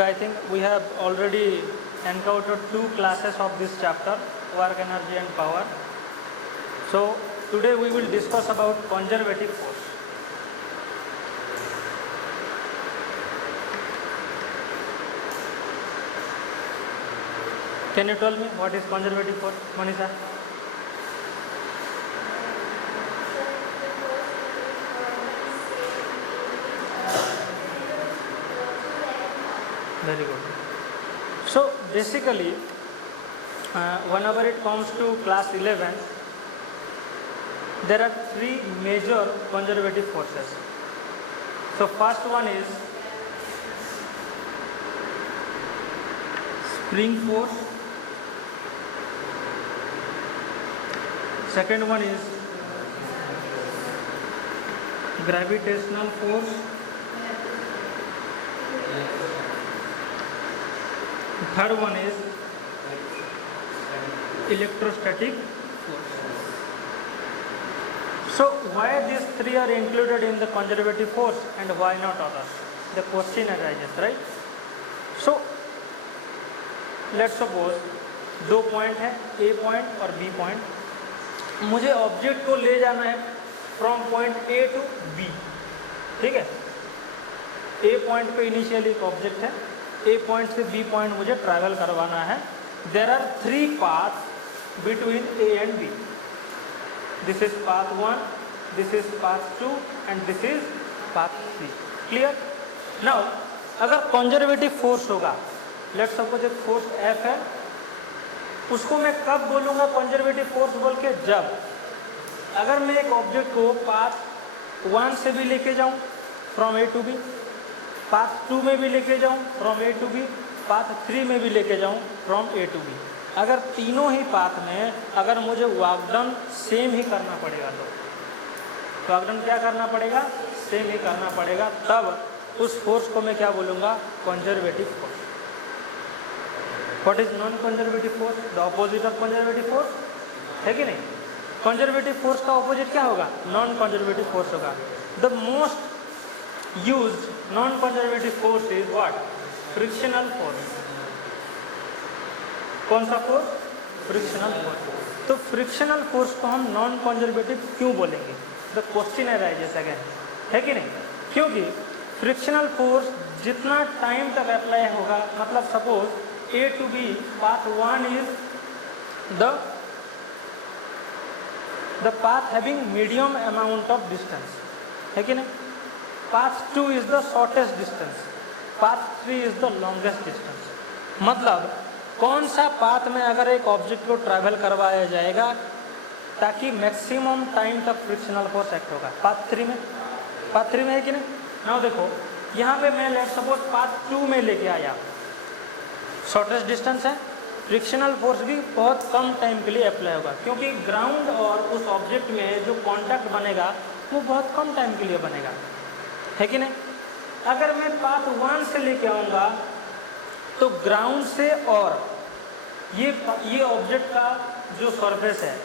Okay, I think we have already encountered two classes of this chapter, work energy and power. So today we will discuss about conservative force. Can you tell me what is conservative force, Manisha? Very good. So basically, whenever it comes to class 11, there are three major conservative forces. So first one is spring force. Second one is gravitational force. Third one is electrostatic force. So why these three are included in the conservative force and why not others? The question arises, right? So let's suppose दो point है, A point और B point. मुझे object को ले जाना है from point A to B. ठीक है, A पॉइंट पे इनिशियली एक ऑब्जेक्ट है, A पॉइंट से B पॉइंट मुझे ट्रैवल करवाना है. There are three paths between A and B. This is path 1, this is path 2 and this is path 3. Clear? Now अगर कंजर्वेटिव फोर्स होगा, let's suppose एक force F है, उसको मैं कब बोलूँगा कंजर्वेटिव फोर्स बोल के? जब अगर मैं एक ऑब्जेक्ट को पाथ 1 से भी लेके जाऊँ from A to B, path 2 में भी लेके जाऊँ from A to B, path 3 में भी लेके जाऊँ फ्रॉम A टू B. अगर तीनों ही पाथ में अगर मुझे वर्क डन सेम ही करना पड़ेगा, तो वर्क डन क्या करना पड़ेगा? सेम ही करना पड़ेगा. तब उस फोर्स को मैं क्या बोलूँगा? Conservative force. What is non conservative force? The opposite of conservative force, है कि नहीं? कंजर्वेटिव फोर्स का ऑपोजिट क्या होगा? नॉन कंजर्वेटिव फोर्स होगा. The most used non conservative force is what? Frictional force. कौन सा फोर्स? Frictional force. तो फ्रिक्शनल फोर्स को हम नॉन कंजर्वेटिव क्यों बोलेंगे? द क्वेश्चन अराइजेस अगेन, है कि नहीं? क्योंकि फ्रिक्शनल फोर्स जितना टाइम तक अप्लाई होगा, मतलब suppose A to B path 1 is the path having medium amount of distance, है कि नहीं? path 2 is the shortest distance, path 3 is the longest distance. मतलब कौन सा पाथ में अगर एक ऑब्जेक्ट को ट्रैवल करवाया जाएगा ताकि मैक्सिमम टाइम तक फ्रिक्शनल फोर्स एक्ट होगा? पाथ 3 में. पाथ 3 में है कि नहीं? नाउ देखो, यहाँ पे मैं लेट सपोज पाथ 2 में लेके आया, शॉर्टेस्ट डिस्टेंस है, फ्रिक्शनल फोर्स भी बहुत कम टाइम के लिए अप्लाई होगा, क्योंकि ग्राउंड और उस ऑब्जेक्ट में जो कांटेक्ट बनेगा वो बहुत कम टाइम के लिए बनेगा, है कि नहीं? अगर मैं पाथ 1 से लेके आऊँगा तो ग्राउंड से और ये ऑब्जेक्ट का जो सरफेस है,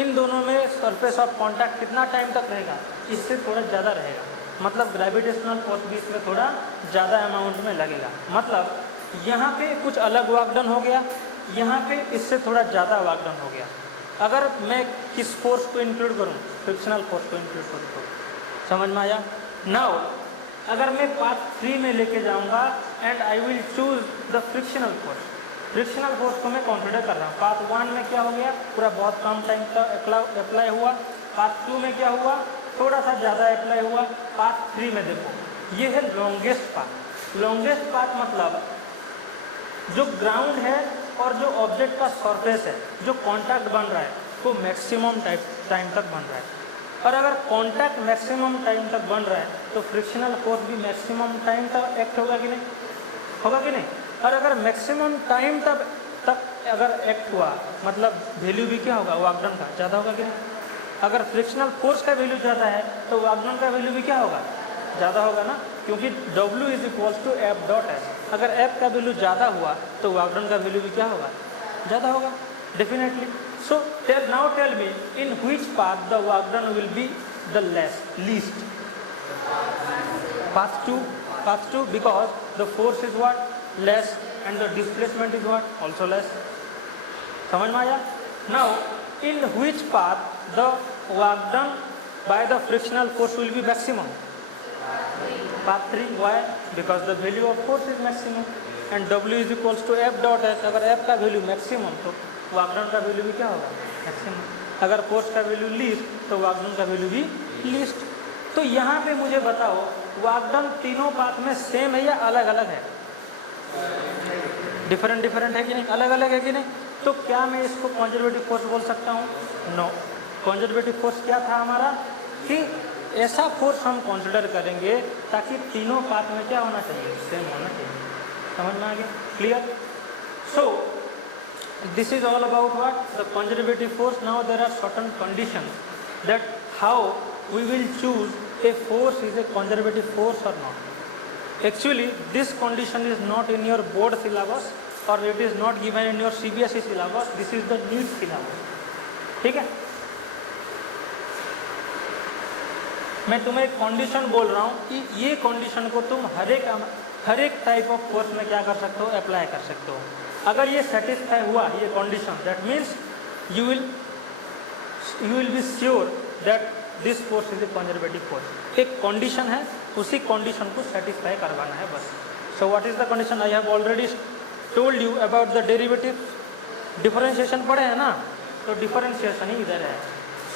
इन दोनों में सरफेस ऑफ कांटेक्ट कितना टाइम तक रहेगा? इससे थोड़ा ज़्यादा रहेगा. मतलब ग्रेविटेशनल फोर्स भी इसमें थोड़ा ज़्यादा अमाउंट में लगेगा. मतलब यहाँ पे कुछ अलग वर्क डन हो गया, यहाँ पे इससे थोड़ा ज़्यादा वर्क डन हो गया. अगर मैं किस फोर्स को इंक्लूड करूँ? फ्रिक्शनल फोर्स को इंक्लूड करूँ. तो समझ में आया? नाउ अगर मैं पाथ 3 में लेके जाऊँगा and I will choose the frictional force. Frictional force को मैं कंसिडर कर रहा हूँ. पाथ 1 में क्या हो गया? पूरा बहुत कम टाइम तक अप्लाई हुआ. पाथ 2 में क्या हुआ? थोड़ा सा ज़्यादा अप्लाई हुआ. पाथ 3 में देखो, ये है लॉन्गेस्ट पाथ. लॉन्गेस्ट पाथ मतलब जो ग्राउंड है और जो ऑब्जेक्ट का सरफेस है, जो कांटेक्ट बन रहा है, वो मैक्सिमम टाइम तक बन रहा है. और अगर कांटेक्ट मैक्सिमम टाइम तक बन रहा है तो फ्रिक्शनल फोर्स भी मैक्सिमम टाइम तक एक्ट होगा कि नहीं? होगा कि नहीं? और अगर मैक्सिमम टाइम तक अगर एक्ट हुआ, मतलब वैल्यू भी क्या होगा? वर्क डन का ज़्यादा होगा कि नहीं? अगर फ्रिक्शनल फोर्स का वैल्यू ज़्यादा है तो वर्क डन का वैल्यू भी क्या होगा? ज़्यादा होगा ना, क्योंकि W is equals to F dot S. अगर F का वैल्यू ज़्यादा हुआ तो वर्क डन का वैल्यू भी क्या होगा? ज़्यादा होगा, definitely. So now tell me, in which path the work done will be the least? Path 2, because the force is what? Less and the displacement is what also less. समझ में आया? Now in which path the work done by the frictional force will be maximum? Path 3। Why? Because the value of force is maximum and W is equals to F dot H. अगर F का value maximum तो work done का value भी क्या होगा? Maximum. अगर force का value least तो वर्क डन का वैल्यू भी लीस्ट। तो यहाँ पे मुझे बताओ वर्क डन तीनों पाथ में सेम है या अलग अलग है? डिफरेंट डिफरेंट है कि नहीं? अलग अलग है कि नहीं? तो क्या मैं इसको कंजर्वेटिव फोर्स बोल सकता हूँ? नो। कंजर्वेटिव फोर्स क्या था हमारा कि ऐसा फोर्स हम कंसिडर करेंगे ताकि तीनों पाथ में क्या होना चाहिए? सेम होना चाहिए। समझ में आ गया? Clear? So this is all about what? The conservative force. Now there are certain conditions that how we will choose a force is a conservative force or not. Actually this condition is not in your board syllabus or it is not given in your CBSE syllabus. This is the NEET syllabus. ठीक है? मैं तुम्हें एक condition बोल रहा हूँ कि ये कंडीशन को तुम हर एक टाइप ऑफ फोर्स में क्या कर सकते हो? अप्लाई कर सकते हो। अगर ये सेटिस्फाई हुआ ये condition, that means you will be sure that this force is a conservative force. एक कंडीशन है, उसी कंडीशन को सेटिस्फाई करवाना है बस। So what is the condition? I have already told you about the derivative. Differentiation पढ़े हैं ना, तो डिफरेंशिएशन ही इधर है।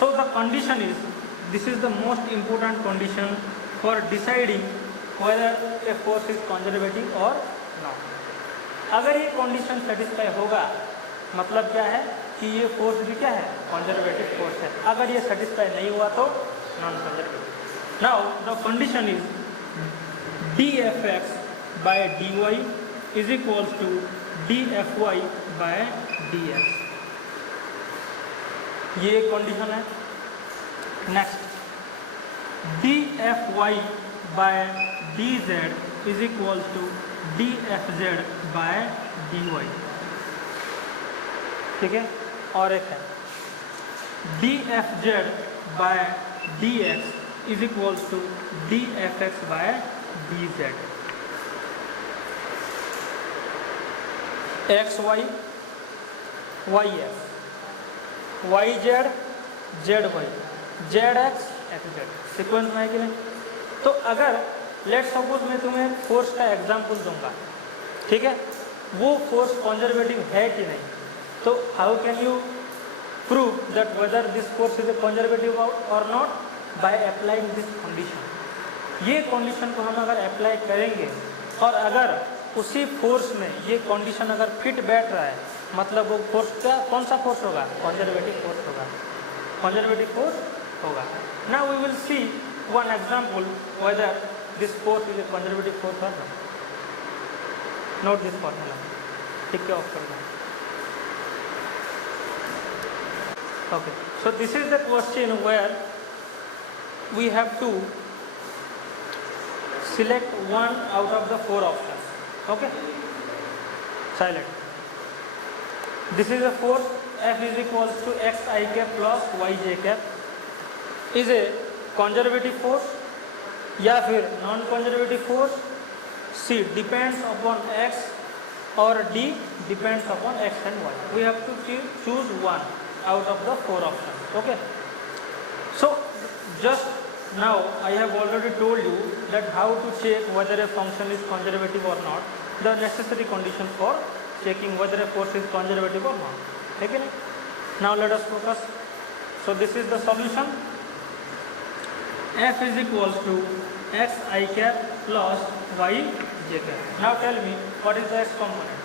So the condition is, this is the most important condition for deciding weather a force is conservative और not. अगर ये condition satisfy होगा मतलब क्या है कि ये फोर्स भी क्या है? कंजर्वेटिव फोर्स है। अगर ये सेटिस्फाई नहीं हुआ तो non conservative. Now the condition is dFx by dy is equals to dFy by dx। ये एक कंडीशन है। Next, dFy by dz is equals to dFz by dy। ठीक है? और एक है dFz by dx is equals to dFx by dz। X y y x y z z y z x x z sequence में है कि नहीं? तो अगर लेट सपोज मैं तुम्हें फोर्स का एग्जाम्पल दूंगा, ठीक है, वो फोर्स कंजर्वेटिव है कि नहीं, तो how can you prove that whether this force is a conservative और not? By applying this condition. ये कंडीशन को हम अगर अप्लाई करेंगे और अगर उसी फोर्स में ये कंडीशन अगर फिट बैठ रहा है, मतलब वो फोर्स का कौन सा फोर्स होगा? कंजर्वेटिव फोर्स होगा। कंजर्वेटिव फोर्स होगा। Now we will see one example whether this force is a conservative force or not. Note this formula. Tick के off कर दो. Okay. So this is the question where we have to select one out of the four options. Okay. Silent. This is a force F is equals to x I cap plus y j cap is a conservative force या फिर non conservative force. C depends upon X और D depends upon X and Y. We have to choose one out of the four option. Okay, so just now I have already told you that how to check whether a function is conservative और not, the necessary condition for checking whether a force is conservative और not. ठीक है? Now let us focus. So this is the solution. F is equals to x I cap plus y j cap. Now tell me what is the x component?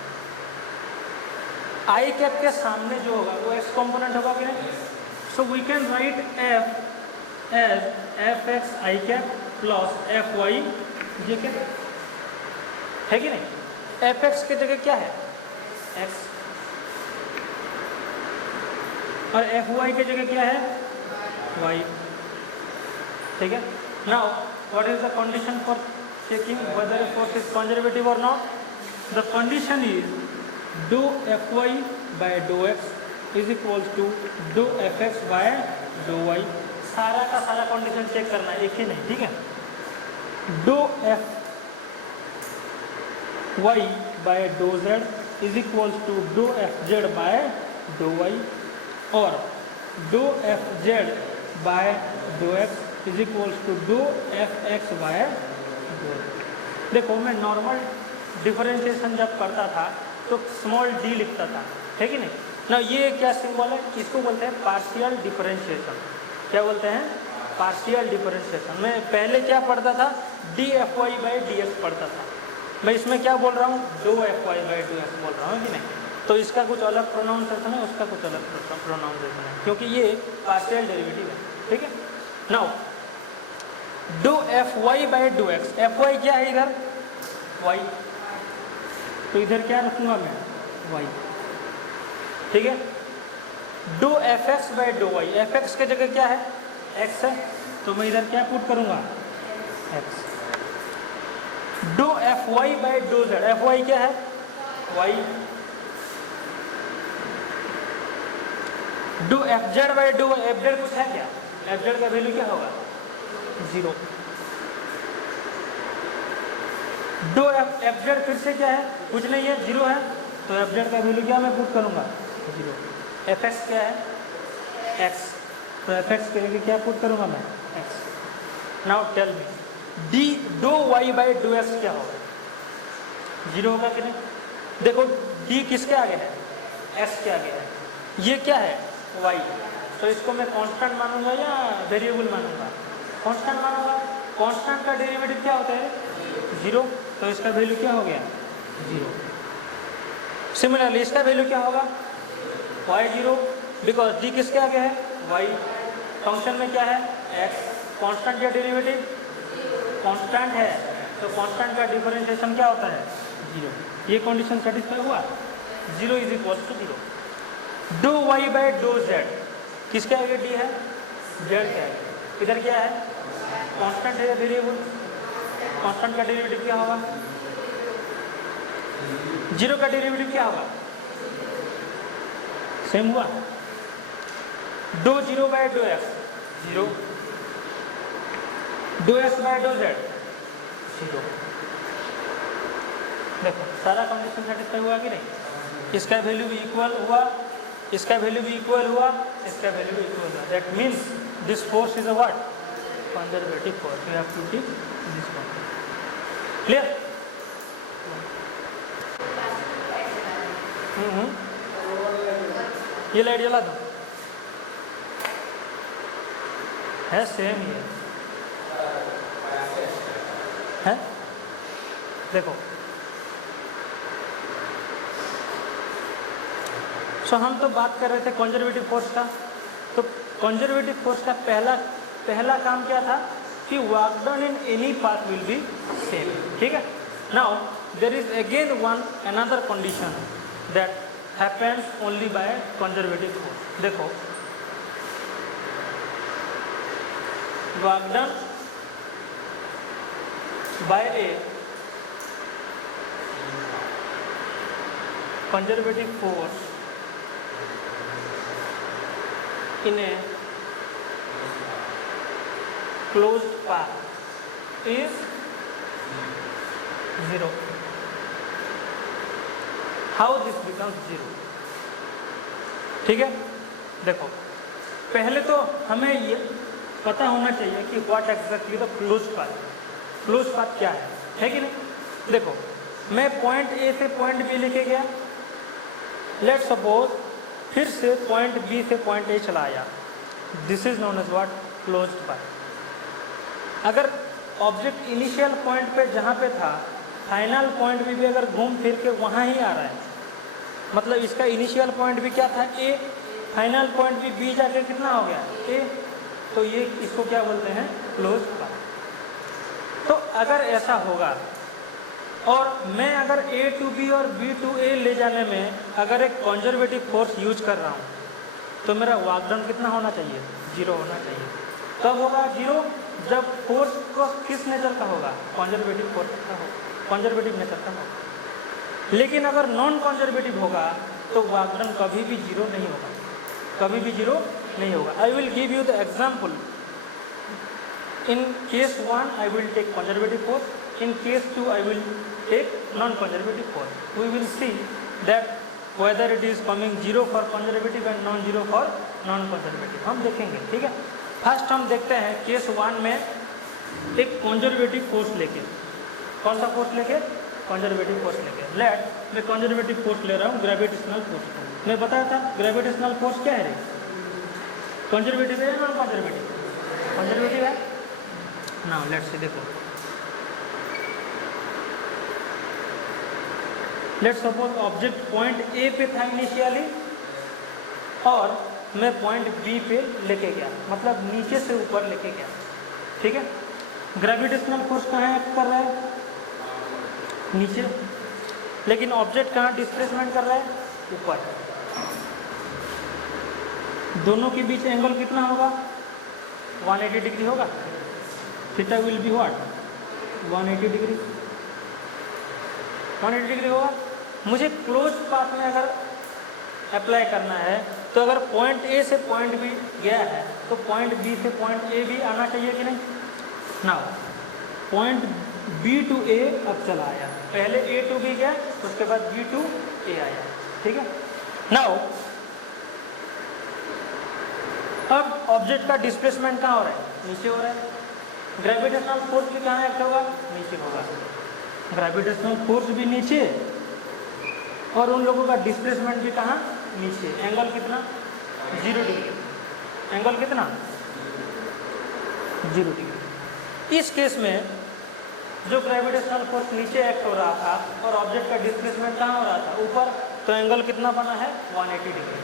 I cap के सामने जो होगा वो x component होगा कि नहीं? So we can write F as fx I cap plus fy j cap है कि नहीं? fx की जगह क्या है? x और fy की जगह क्या है? y। ठीक है? Now what is the condition for checking whether a force is conservative और नॉट? द कंडीशन इज डो Fy बाय डो x इज इक्वल्स टू डो Fx बाय डो y। सारा का सारा कंडीशन चेक करना है, एक ही नहीं। ठीक है? डो Fy by dough Z is equals to डो एफ जेड बाय डो वाई और डो F Z by dough X is equals to डो एफ एक्स बाय डो। देखो मैं नॉर्मल डिफरेंशिएशन जब करता था तो स्मॉल डी लिखता था, है कि नहीं ना। ये क्या सिंबल है, इसको बोलते हैं पार्शियल डिफरेंशिएशन। क्या बोलते हैं? Partial differentiation. मैं पहले क्या पढ़ता था, d f y by d x पढ़ता था। मैं इसमें क्या बोल रहा हूँ, do f y by do x बोल रहा हूँ कि नहीं। तो इसका कुछ अलग प्रोनाउंसिएशन है, उसका कुछ अलग प्रोनाउंसिएशन है, क्योंकि ये पार्शियल डेरिवेटिव है, ठीक है। Now do f y by do x, f y क्या है इधर, वाई, तो इधर क्या रखूंगा मैं, वाई, ठीक है। Do F x by do y, f x की जगह क्या है, एक्स है, तो मैं इधर क्या पुट करूंगा, x. Do f y by do z, f y क्या है, y. Do F z by do, F z कुछ है क्या, एफ जेड का वैल्यू क्या होगा, 0। डो एफ जेड फिर से क्या है, कुछ नहीं है, 0 है, तो एफ जेड का वैल्यू क्या मैं पुट करूंगा, 0। एफ एक्स क्या है, एक्स, तो एफ एक्स के लिए क्या पुट करूंगा मैं, x. Now tell me d do y by do x क्या होगा, 0 होगा कि नहीं। देखो डी किसके आगे है, एक्स के आगे है, ये क्या है, वाई, तो इसको मैं कांस्टेंट मानूंगा या वेरिएबल मानूंगा, कांस्टेंट मानूंगा। कांस्टेंट का डेरिवेटिव क्या होता है, 0, तो इसका वैल्यू क्या हो गया, 0। सिमिलरली इसका वैल्यू क्या होगा, y0, बिकॉज डी किसके आगे है, y, फंक्शन में क्या है, x, कांस्टेंट या डेरिवेटिव, कांस्टेंट है, तो कांस्टेंट का डिफरेंशिएशन क्या होता है, 0। ये कंडीशन सेटिस्फाई हुआ, 0 is equal to 0। Do y by do z, किसके आगे डी है, z के आगे, इधर क्या है, कांस्टेंट है या वेरिएबल, कांस्टेंट का डेरिवेटिव क्या होगा, 0 का डेरिवेटिव क्या होगा, सेम हुआ। Do 0 by dough x, 0, do x by dough z, 0। देखो सारा कंडीशन सेटिस्फाई हुआ कि नहीं, इसका वैल्यू भी इक्वल हुआ, इसका वैल्यू भी इक्वल हुआ, इसका वैल्यू भी इक्वल हुआ। That means this force is a what, conservative force. You have to take this one. Clear? ये लाइट जला दो, है सेम ही है। देखो सो हम तो बात कर रहे थे कंजर्वेटिव फोर्स का, तो कंजर्वेटिव फोर्स का पहला काम क्या था कि work done in any path will be same, ठीक है। Now there is again one another condition that happens only by conservative force. देखो work done by a conservative force in a closed path is 0. How this becomes 0, ठीक है। देखो पहले तो हमें ये पता होना चाहिए कि what exactly the close path, close path क्या है कि नहीं। देखो मैं पॉइंट ए से पॉइंट बी लेके गया, लेट्स सपोज फिर से पॉइंट बी से पॉइंट ए चला आया, this is known as what, closed path. अगर ऑब्जेक्ट इनिशियल पॉइंट पे जहाँ पे था, फाइनल पॉइंट भी अगर घूम फिर के वहाँ ही आ रहा है, मतलब इसका इनिशियल पॉइंट भी क्या था, ए, फाइनल पॉइंट भी बी जाके कितना हो गया, ए, तो ये इसको क्या बोलते हैं, क्लोज पाथ। तो अगर ऐसा होगा और मैं अगर ए टू बी और बी टू ए ले जाने में अगर एक कंजर्वेटिव फोर्स यूज कर रहा हूँ, तो मेरा वर्क डन कितना होना चाहिए, 0 होना चाहिए। कब होगा 0, जब फोर्स को किस नेचर का होगा, कंजर्वेटिव फोर्स का होगा, कंजर्वेटिव नेचर का होगा। लेकिन अगर नॉन कंजर्वेटिव होगा तो वर्क डन कभी भी 0 नहीं होगा, कभी भी 0 नहीं होगा। I will give you the example. In case 1 I will take conservative force, in case 2 I will take non-conservative force. We will see that whether it is coming 0 for conservative and non-zero for non-conservative. हम देखेंगे, ठीक है। First हम देखते हैं case 1 में एक conservative force लेके, कौन सा फोर्स लेके, कंजर्वेटिव फोर्स लेके। लेट मैं कंजर्वेटिव फोर्स ले रहा हूँ, ग्रेविटेशनल फोर्स। मैं बताया था ग्रेविटेशनल फोर्स क्या है रे, कंजर्वेटिव है या नॉन कंजर्वेटिव, कंजर्वेटिव है। नाउ लेट्स सी, देखो let's suppose object point A पे था इनिशियली और मैं पॉइंट बी पे लेके गया, मतलब नीचे से ऊपर लेके गया, ठीक है। ग्रेविटेशनल फोर्स कहाँ एक्ट कर रहा है, नीचे, लेकिन ऑब्जेक्ट कहाँ डिस्प्लेसमेंट कर रहा है, ऊपर। दोनों के बीच एंगल कितना होगा, 180 डिग्री होगा। Theta will be what, 180 degree, 180 degree होगा। मुझे क्लोज पाथ में अगर अप्लाई करना है तो अगर पॉइंट ए से पॉइंट बी गया है तो पॉइंट बी से पॉइंट ए भी आना चाहिए कि नहीं। नाउ पॉइंट बी टू ए अब चला आया, पहले ए टू बी गया, उसके बाद बी टू ए आया, ठीक है। नाउ अब ऑब्जेक्ट का डिस्प्लेसमेंट कहाँ हो रहा है, नीचे हो रहा है। ग्रेविटेशनल फोर्स भी कहाँ एक्ट होगा, नीचे होगा। ग्रेविटेशनल फोर्स भी नीचे और उन लोगों का डिस्प्लेसमेंट भी कहाँ, नीचे। एंगल कितना, 0 डिग्री, एंगल कितना, 0 डिग्री। इस केस में जो ग्रेविटेशनल फोर्स नीचे एक्ट हो रहा था और ऑब्जेक्ट का डिस्प्लेसमेंट कहाँ हो रहा था, ऊपर, तो एंगल कितना बना है, 180 डिग्री।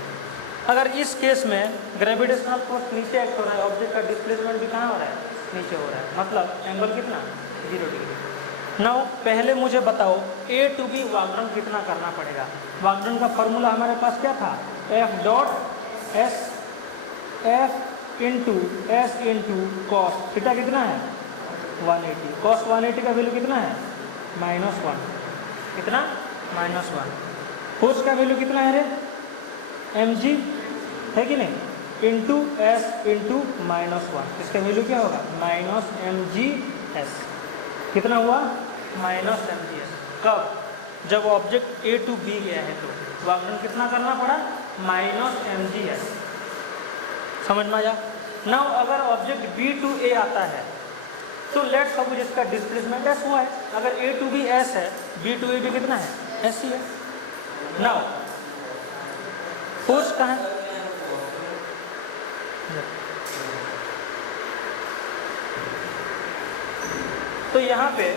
अगर इस केस में ग्रेविटेशनल फोर्स नीचे एक्ट हो रहा है, ऑब्जेक्ट का डिस्प्लेसमेंट भी कहाँ हो रहा है, नीचे हो रहा है, मतलब एंगल कितना, 0 डिग्री। नाउ पहले मुझे बताओ ए टू बी वाग्डन कितना करना पड़ेगा। वाग्डन का फॉर्मूला हमारे पास क्या था, F dot S, F into S into cos theta कितना है, 180। कॉस 180 का वैल्यू कितना है, -1, कितना, -1। फोर्स का वैल्यू कितना है रे, mg है कि नहीं, इंटू एस इंटू -1, इसका वैल्यू क्या होगा, -mgs। कितना हुआ, -mgs। कब, जब ऑब्जेक्ट ए टू बी गया है तो वाग्डन कितना करना पड़ा, -mgs। समझ में आया। नाउ अगर ऑब्जेक्ट बी टू ए आता है तो लेट सपोज इसका डिस्प्लेसमेंट एस हुआ है। अगर ए टू बी एस है, बी टू ए भी कितना है, एस ही है। नाउ फोर्स कहाँ है, तो यहाँ पे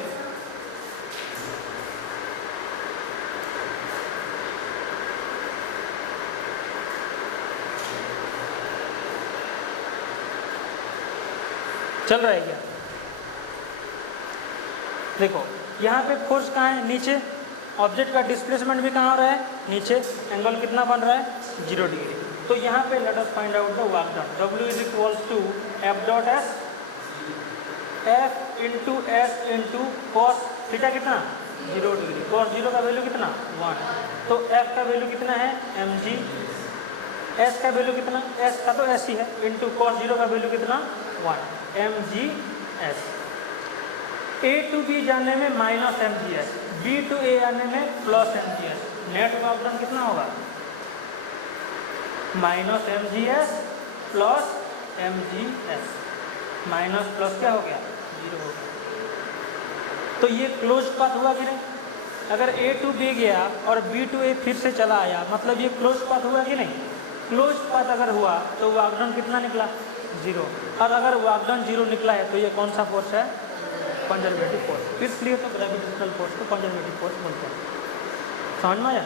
चल रहा है क्या, देखो यहाँ पे फोर्स कहाँ है, नीचे। ऑब्जेक्ट का डिस्प्लेसमेंट भी कहाँ हो रहा है, नीचे। एंगल कितना बन रहा है, 0 डिग्री। तो यहाँ पे let us find out the work done. W is equals to F dot S, F into S into cos theta कितना, 0 डिग्री। कॉस 0 का वैल्यू कितना, 1। तो एफ का वैल्यू कितना है, mg। एस का वैल्यू कितना, एस का तो एस ही है, इंटू कॉस 0 का वैल्यू कितना, 1, mgs। ए टू बी जाने में -mgs, बी टू ए आने में +mgs। नेट वर्क डन कितना होगा, -mgs plus mgs, minus plus क्या हो गया, 0 हो गया। तो ये क्लोज पाथ हुआ कि नहीं। अगर ए टू बी गया और बी टू ए फिर से चला आया, मतलब ये क्लोज पाथ हुआ कि नहीं। क्लोज पाथ अगर हुआ तो वर्क डन कितना निकला, 0। और अगर वर्क डन 0 निकला है तो ये कौन सा फोर्स है, कंजर्वेटिव फोर्स। इसलिए तो ग्रेविटेशनल फोर्स को कंजर्वेटिव फोर्स बोलते हैं। समझ में आया।